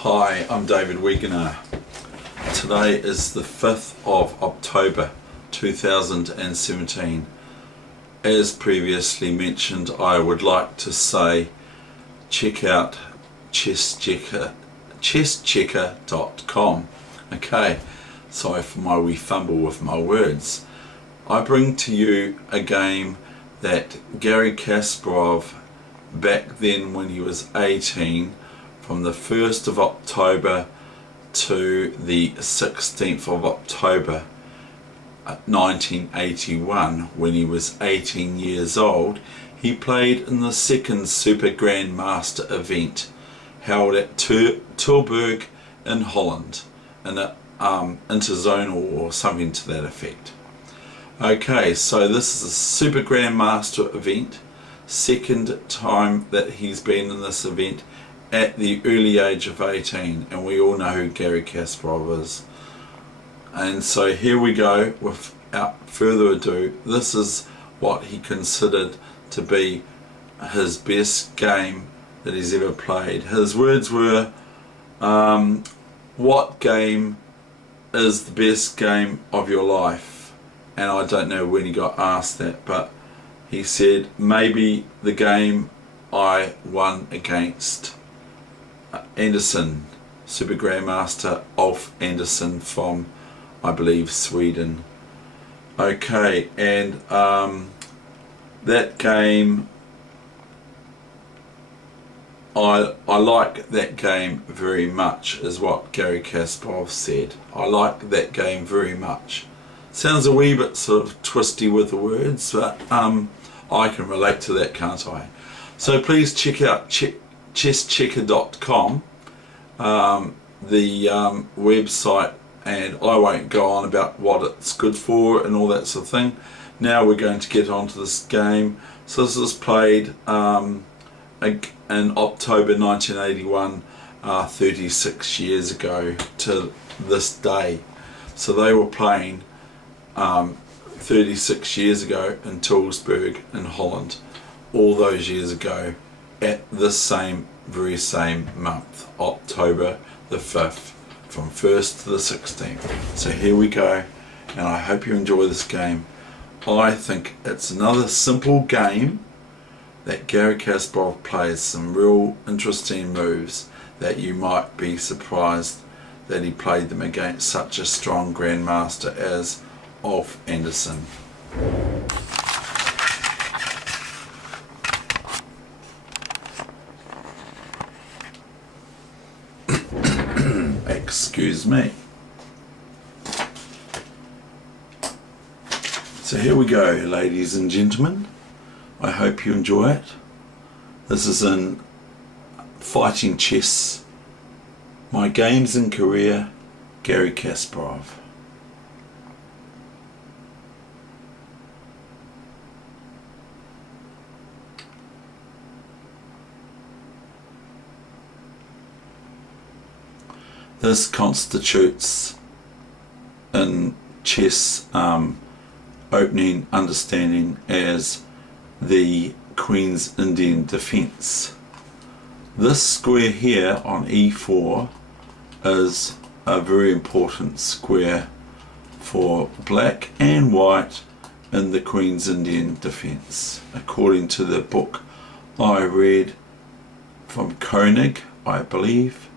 Hi, I'm David Weegenaar. Today is the 5th of October 2017. As previously mentioned, I would like to say check out chesschecker.com. Okay, sorry for my wee fumble with my words. I bring to you a game that Garry Kasparov, back then when he was 18, from the 1st of October to the 16th of October 1981, when he was 18 years old, he played in the second Super Grandmaster event held at Tilsburg in Holland, in an interzonal or something to that effect. Okay, so this is a Super Grandmaster event, second time that he's been in this event at the early age of 18, and we all know who Garry Kasparov is. And so here we go, without further ado. This is what he considered to be his best game that he's ever played. His words were, what game is the best game of your life? And I don't know when he got asked that, but he said, maybe the game I won against Anderson, Super Grandmaster Ulf Anderson from, I believe, Sweden. Okay, and that game, I like that game very much, is what Garry Kasparov said. I like that game very much. Sounds a wee bit sort of twisty with the words, but I can relate to that, can't I? So please check out chesschecker.com, the website, and I won't go on about what it's good for and all that sort of thing. Now we're going to get on to this game. So this was played in October 1981, 36 years ago to this day. So they were playing 36 years ago in Tilsburg in Holland, all those years ago, at this very same month, October the 5th, from 1st to the 16th. So here we go, and I hope you enjoy this game. I think it's another simple game that Garry Kasparov plays some real interesting moves that you might be surprised that he played them against such a strong grandmaster as Ulf Anderson. Excuse me. So here we go, ladies and gentlemen. I hope you enjoy it. This is in Fighting Chess, My Games and Career, Garry Kasparov. This constitutes in chess opening understanding as the Queen's Indian defence. This square here on e4 is a very important square for black and white in the Queen's Indian defence, according to the book I read from Koenig, I believe.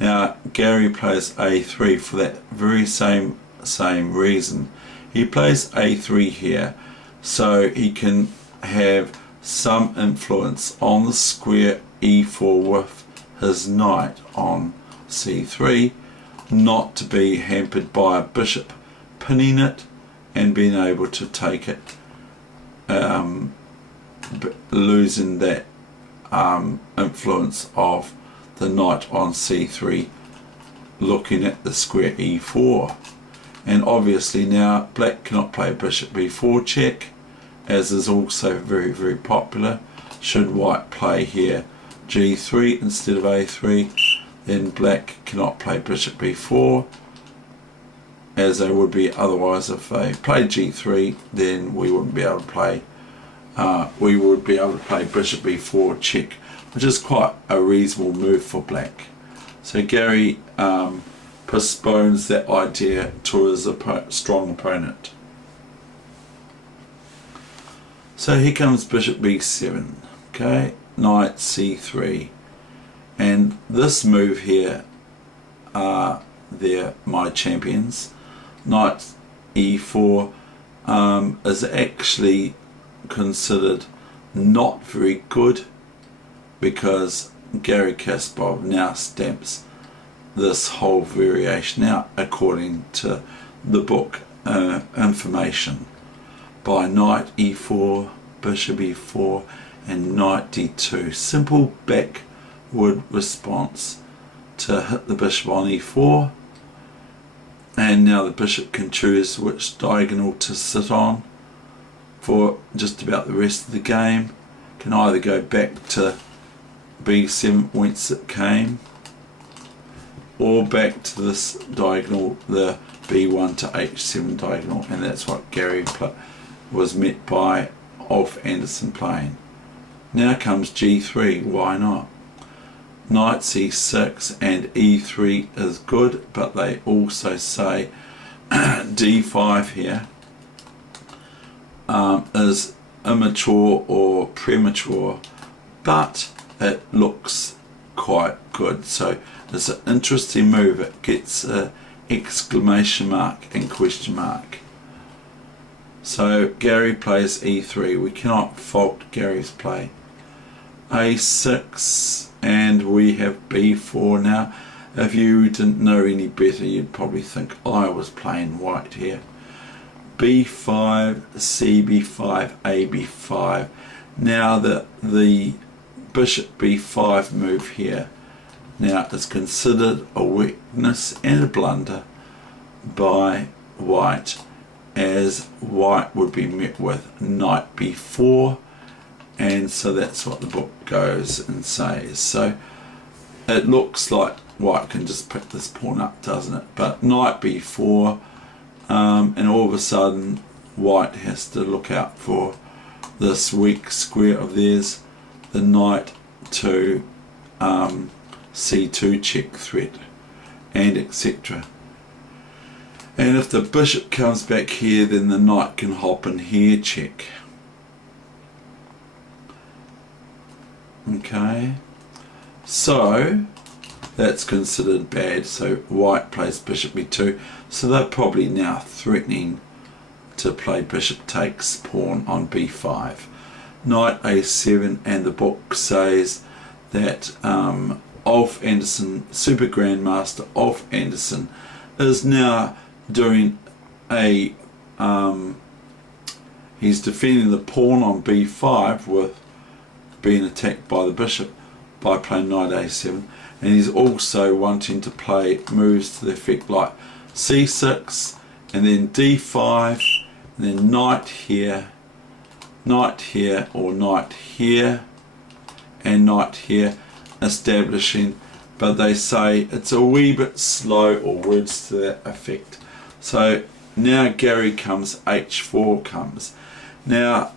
Now Garry plays a3 for that very same reason. He plays a3 here so he can have some influence on the square e4 with his knight on c3, not to be hampered by a bishop pinning it and being able to take it, losing that influence of the knight on c3 looking at the square e4. And obviously now black cannot play bishop b4 check, as is also very popular. Should white play here g3 instead of a3, then black cannot play bishop b4, as they would be otherwise. If they played g3, then we wouldn't be able to play bishop b4 check, which is quite a reasonable move for black. So Gary postpones that idea to his strong opponent. So here comes bishop b7, okay, knight c3, and this move here, they're my champions. Knight e4 is actually considered not very good, because Gary Kasparov now stamps this whole variation out according to the book information by knight e4, bishop e4 and knight d2. Simple backward response to hit the bishop on e4, and now the bishop can choose which diagonal to sit on for just about the rest of the game. Can either go back to b7 whence it came, or back to this diagonal, the b1 to h7 diagonal, and that's what Gary was met by Ulf Andersson playing. Now comes g3, why not? Knight c6 and e3 is good, but they also say d5 here is immature or premature, but it looks quite good. So it's an interesting move. It gets an exclamation mark and question mark. So Gary plays e3. We cannot fault Gary's play. a6, and we have b4. Now, if you didn't know any better, you'd probably think I was playing white here. b5, cb5, ab5. Now the bishop b5 move here now is considered a weakness and a blunder by white, as white would be met with knight b4, and so that's what the book goes and says. So it looks like white can just pick this pawn up, doesn't it? But knight b4, and all of a sudden white has to look out for this weak square of theirs, the knight to c2 check threat, and etc. And if the bishop comes back here, then the knight can hop in here check. Okay, so that's considered bad. So white plays bishop b2, so they're probably now threatening to play bishop takes pawn on b5. Knight a7, and the book says that Ulf Andersson, Super Grandmaster Ulf Andersson, is now doing a he's defending the pawn on b5 with being attacked by the bishop by playing knight a7, and he's also wanting to play moves to the effect like c6 and then d5 and then knight here, or knight here and knight here, establishing, but they say it's a wee bit slow, or words to that effect. So now Gary comes, h4 comes. Now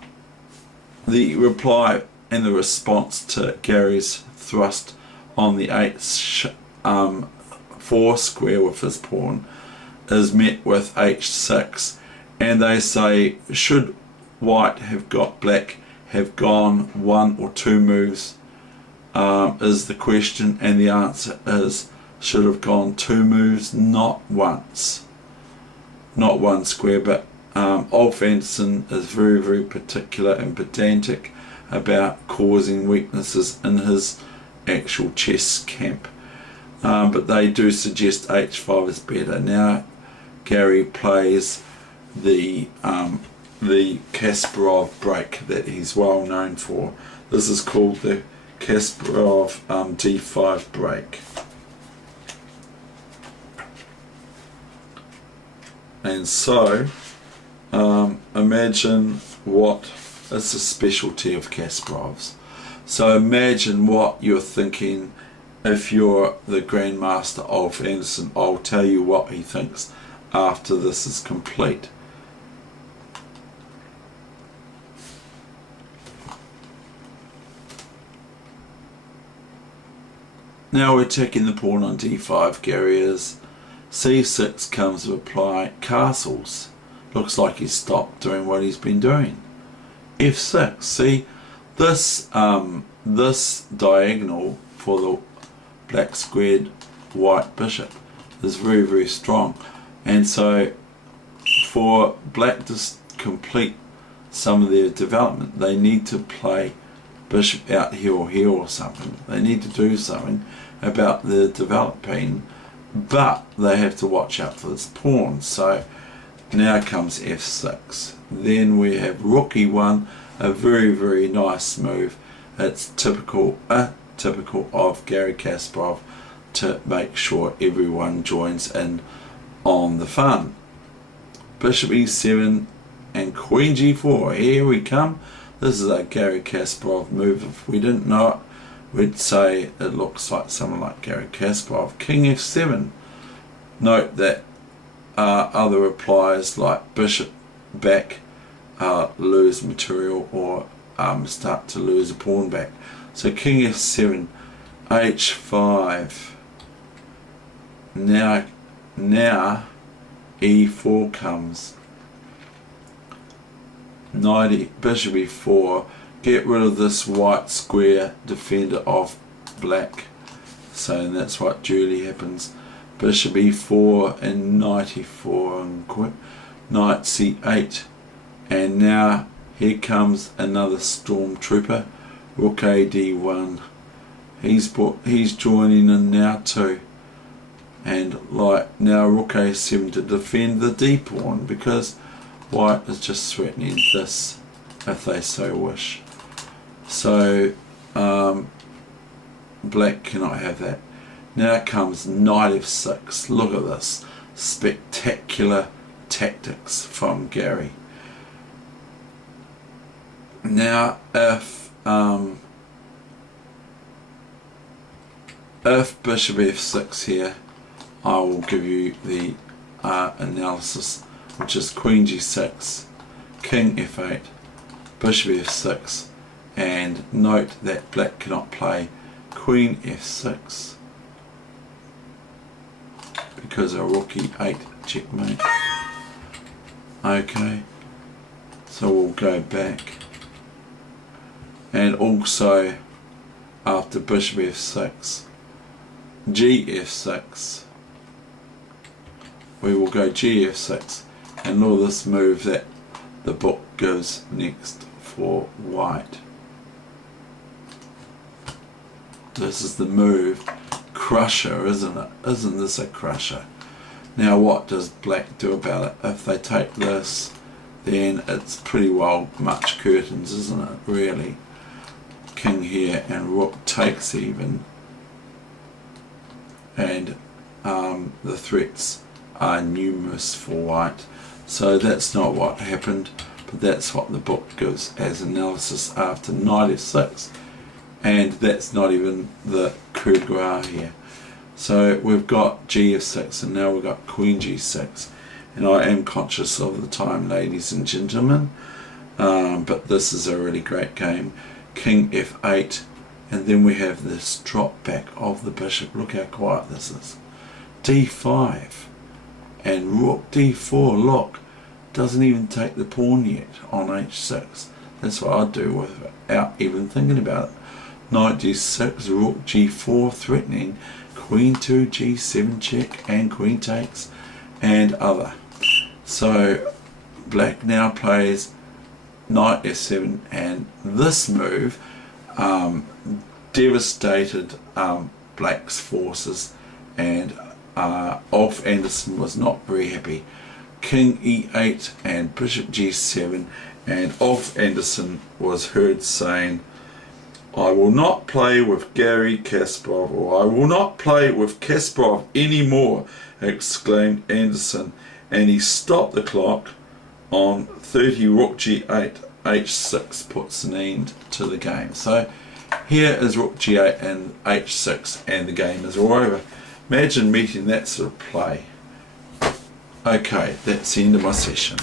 the reply and the response to Gary's thrust on the h4 square with his pawn is met with h6, and they say, should white have got black have gone one or two moves, is the question, and the answer is should have gone two moves, not once, not one square. But Ulf Andersson is very, very particular and pedantic about causing weaknesses in his actual chess camp, but they do suggest h5 is better. Now Gary plays the Kasparov break that he's well known for. This is called the Kasparov d5 break, and so imagine what is the specialty of Kasparov's. So imagine what you're thinking if you're the Grandmaster Ulf Andersson. I'll tell you what he thinks after this is complete. Now we're taking the pawn on d5. Gary is c6 comes to apply castles. Looks like he's stopped doing what he's been doing. f6. See, this this diagonal for the black squared white bishop is very, very strong, and so for black to complete some of their development, they need to play bishop out here or something. They need to do something about the developing, but they have to watch out for this pawn. So now comes f6. Then we have rook e1, a very, very nice move. It's typical of Garry Kasparov to make sure everyone joins in on the fun. Bishop e7 and queen g4. Here we come. This is a Garry Kasparov move. If we didn't know it, we'd say it looks like someone like Garry Kasparov. King f7. Note that other replies like bishop back lose material or start to lose a pawn back. So king f7, h5. Now e4 comes. Knight bishop e4. Get rid of this white square defender of black. So that's what duly happens. Bishop e4 and knight e4 and knight c8. And now here comes another stormtrooper. Rook a d1. He's joining in now too. And like now rook a7 to defend the d pawn, because white is just threatening this if they so wish. So black cannot have that. Now comes knight f6. Look at this spectacular tactics from Garry. Now if bishop f6 here, I will give you the analysis, which is queen g6, king f8, bishop f6, and note that black cannot play queen f6 because a rook e8 checkmate. Okay, so we'll go back, and also after bishop f6, gf6, we will go gf6, and look at this move that the book gives next for white. This is the move. Crusher, isn't it? Isn't this a crusher? Now what does black do about it? If they take this, then it's pretty well much curtains, isn't it? Really. King here and rook takes even. And the threats are numerous for white. So that's not what happened, but that's what the book gives as analysis after knight f6. And that's not even the coup de grace here. So we've got gf6, and now we've got queen g6. And I am conscious of the time, ladies and gentlemen, but this is a really great game. King f8, and then we have this drop back of the bishop. Look how quiet this is. d5 and rook d4. Look, doesn't even take the pawn yet on h6. That's what I'd do without even thinking about it. Knight d6, rook g4 threatening, queen 2 g7 check, and queen takes, and other. So black now plays knight f7, and this move devastated black's forces, and Ulf Andersson was not very happy. King e8 and bishop g7, and Ulf Andersson was heard saying, "I will not play with Garry Kasparov, or I will not play with Kasparov anymore," exclaimed Andersson, and he stopped the clock on 30 rook g8, h6 puts an end to the game. So here is rook g8 and h6, and the game is all over. Imagine meeting that sort of play. Okay, that's the end of my session.